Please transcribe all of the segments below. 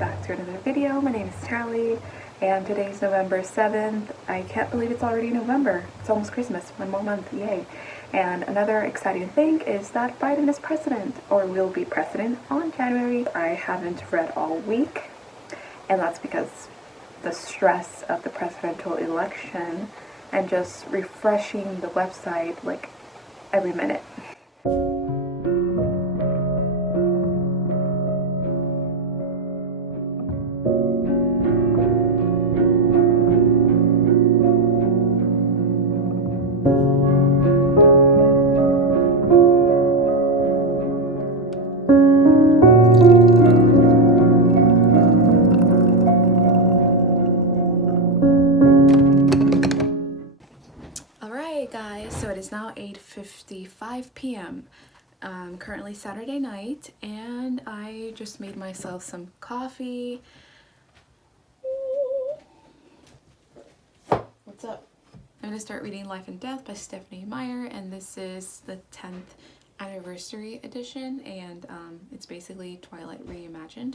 back to another video. My name is Tally, and today's November 7th. I can't believe it's already November. It's almost Christmas. One more month, yay. And another exciting thing is that Biden is president, or will be president, on January. I haven't read all week, and that's because the stress of the presidential election and just refreshing the website like every minute. Guys, so it is now 8:55 p.m. Currently Saturday night, and I just made myself some coffee. What's up? I'm gonna start reading Life and Death by Stephanie Meyer, and this is the 10th anniversary edition, and it's basically Twilight reimagined.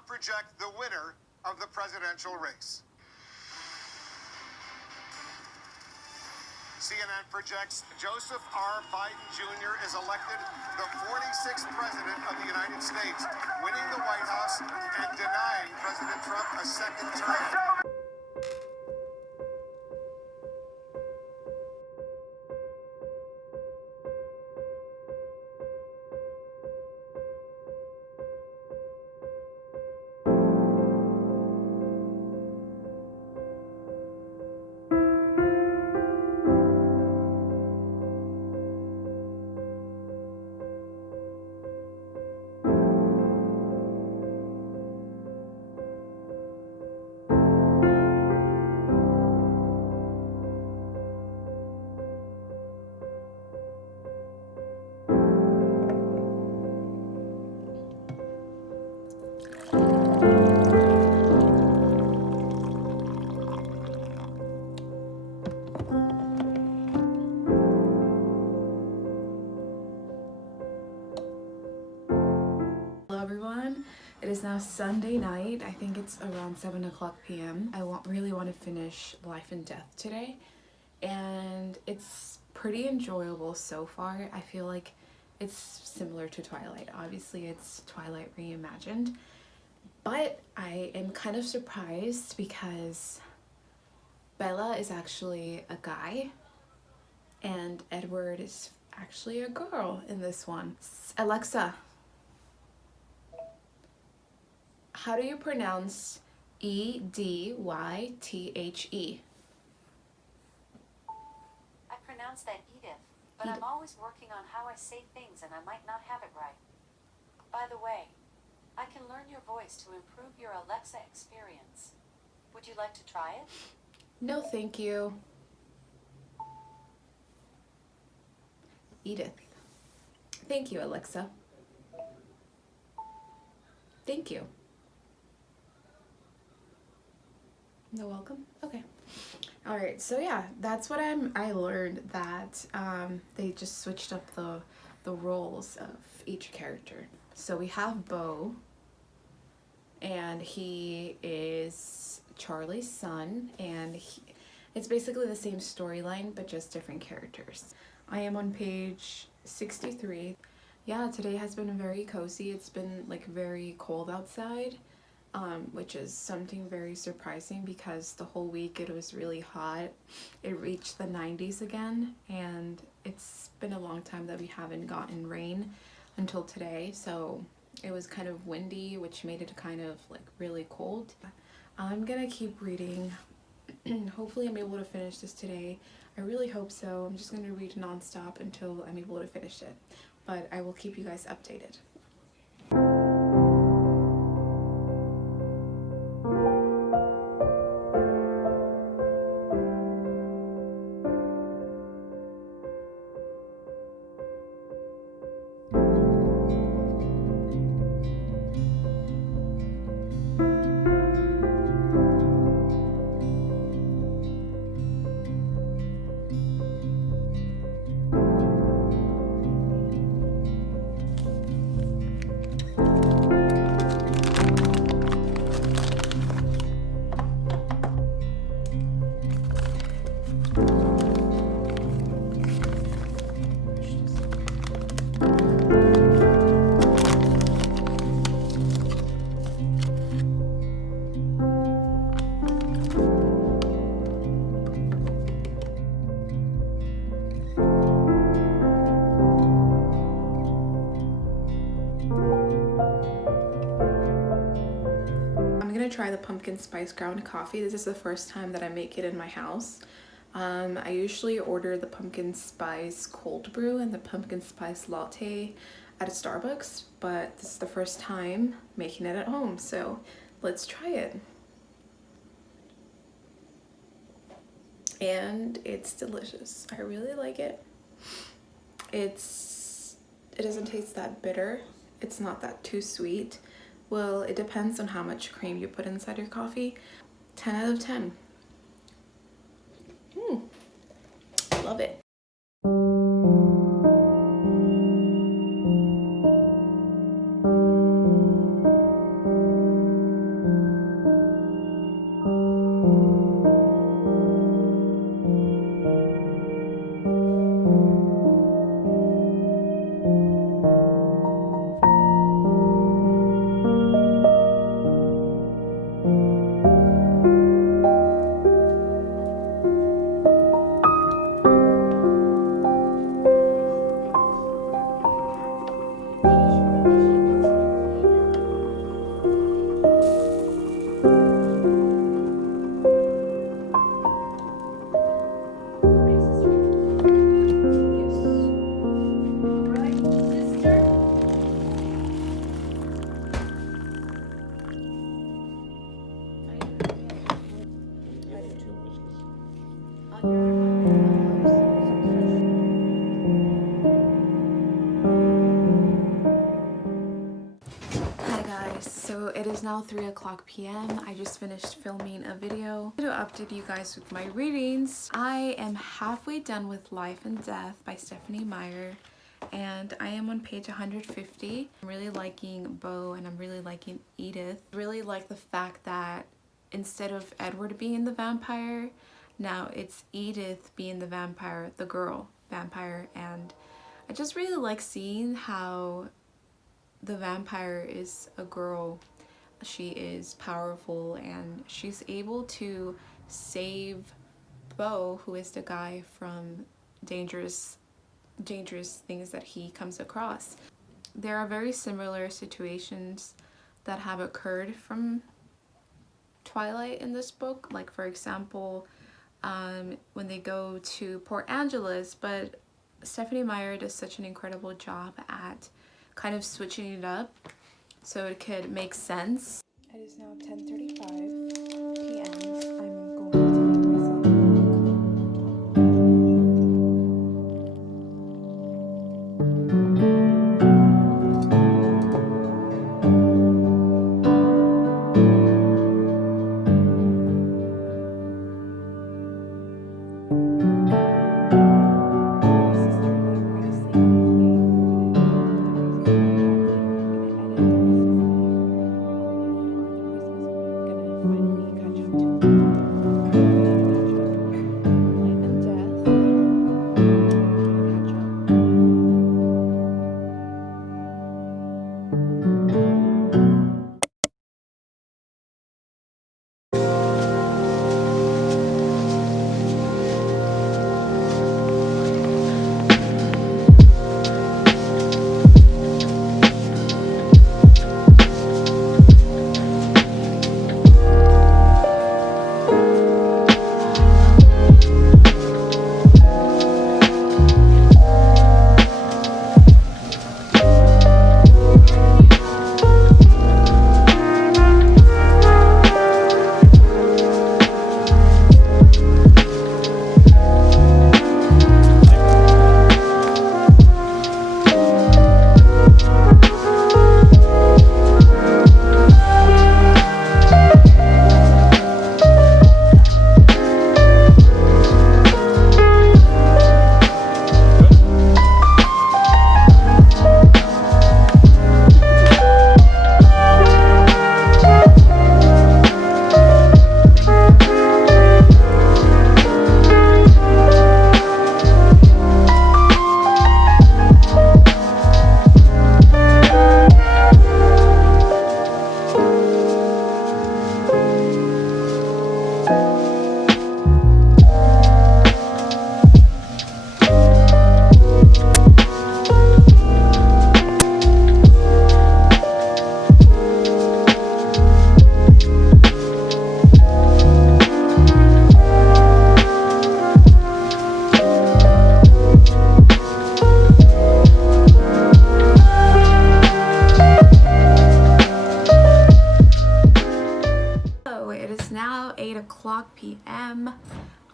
not project the winner of the presidential race. CNN projects Joseph R. Biden Jr. is elected the 46th president of the United States, winning the White House and denying President Trump a second term. Hello everyone, it is now Sunday night. I think it's around 7 o'clock p.m. I really want to finish Life and Death today, and it's pretty enjoyable so far. I feel like it's similar to Twilight. Obviously it's Twilight reimagined, but I am kind of surprised because Bella is actually a guy and Edward is actually a girl in this one. Alexa, how do you pronounce Edythe? I pronounce that Edith, but I'm always working on how I say things and I might not have it right. By the way, I can learn your voice to improve your Alexa experience. Would you like to try it? No, thank you. Edith. Thank you, Alexa. Thank you. No, welcome. Okay. All right. So yeah, that's what I learned that they just switched up the roles of each character. So we have Beau, and he is Charlie's son, and it's basically the same storyline but just different characters. I am on page 63. Yeah, today has been very cozy. It's been like very cold outside. Which is something very surprising because the whole week it was really hot. It reached the 90s again, and it's been a long time that we haven't gotten rain until today, so it was kind of windy, which made it kind of like really cold. I'm gonna keep reading. Hopefully I'm able to finish this today. I really hope so. I'm just gonna read nonstop until I'm able to finish it, but I will keep you guys updated. Try the pumpkin spice ground coffee. This is the first time that I make it in my house. I usually order the pumpkin spice cold brew and the pumpkin spice latte at a Starbucks, but this is the first time making it at home, so let's try it. And it's delicious. I really like it. It doesn't taste that bitter. It's not that too sweet. Well, it depends on how much cream you put inside your coffee. 10 out of 10. Love it. now 3 o'clock p.m. I just finished filming a video to update you guys with my readings. I am halfway done with Life and Death by Stephanie Meyer, and I am on page 150. I'm really liking Beau and I'm really liking Edith. I really like the fact that instead of Edward being the vampire, now it's Edith being the vampire, the girl vampire, and I just really like seeing how the vampire is a girl. She is powerful and she's able to save Beau, who is the guy, from dangerous things that he comes across. There are very similar situations that have occurred from Twilight in this book, like for example when they go to Port Angeles, but Stephanie Meyer does such an incredible job at kind of switching it up so it could make sense. It is now 10:35 p.m. I'm going to make myself a p.m.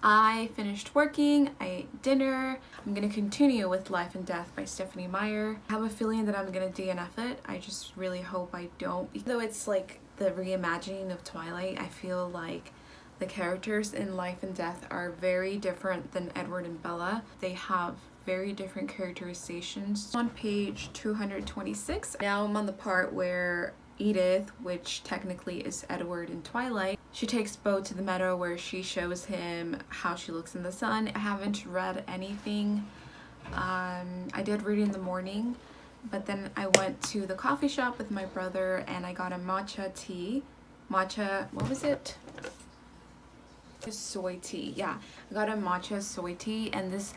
I finished working, I ate dinner. I'm gonna continue with Life and Death by Stephanie Meyer. I have a feeling that I'm gonna DNF it. I just really hope I don't. Even though it's like the reimagining of Twilight, I feel like the characters in Life and Death are very different than Edward and Bella. They have very different characterizations. On page 226, now I'm on the part where Edith, which technically is Edward in Twilight, she takes Beau to the meadow where she shows him how she looks in the sun. I haven't read anything. I did read in the morning, but then I went to the coffee shop with my brother and I got a matcha tea. Matcha, what was it? Soy tea. Yeah, I got a matcha soy tea, and this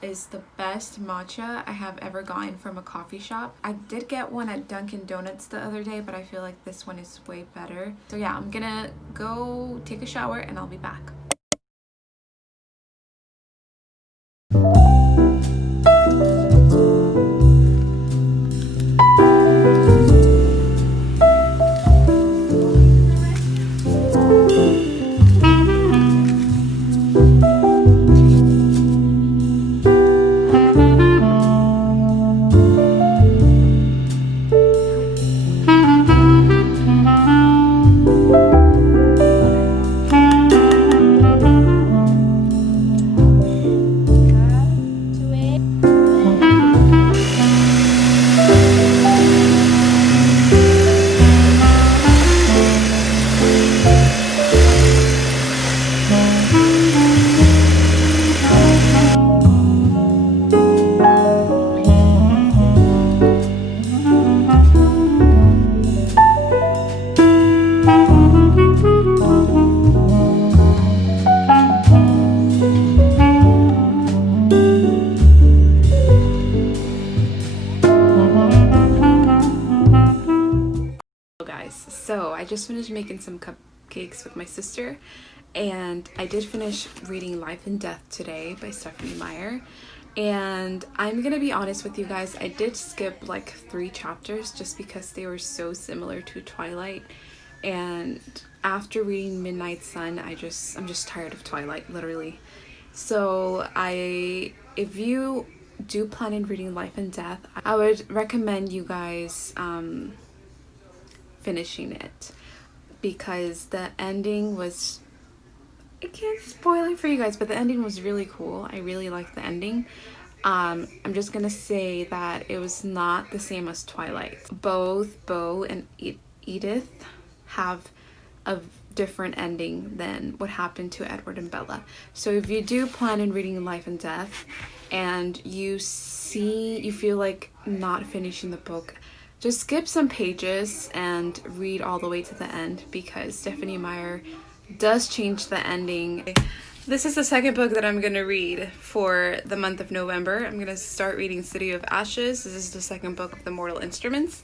is the best matcha I have ever gotten from a coffee shop. I did get one at Dunkin' Donuts the other day, but I feel like this one is way better. So yeah, I'm gonna go take a shower and I'll be back. I just finished making some cupcakes with my sister, and I did finish reading Life and Death today by Stephanie Meyer. And I'm gonna be honest with you guys, I did skip like 3 chapters just because they were so similar to Twilight. And after reading Midnight Sun, I'm just tired of Twilight, literally. So if you do plan on reading Life and Death, I would recommend you guys finishing it, because the ending was, I can't spoil it for you guys, but the ending was really cool. I really liked the ending. I'm just gonna say that it was not the same as Twilight. Both Bo and Edith have a different ending than what happened to Edward and Bella. So if you do plan on reading Life and Death and you feel like not finishing the book, just skip some pages and read all the way to the end, because Stephanie Meyer does change the ending. This is the second book that I'm gonna read for the month of November. I'm gonna start reading City of Ashes. This is the second book of the Mortal Instruments.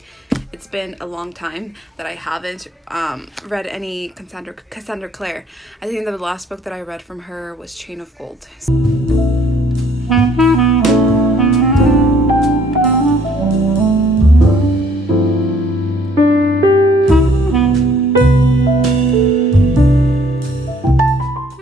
It's been a long time that I haven't read any Cassandra Clare. I think the last book that I read from her was Chain of Gold.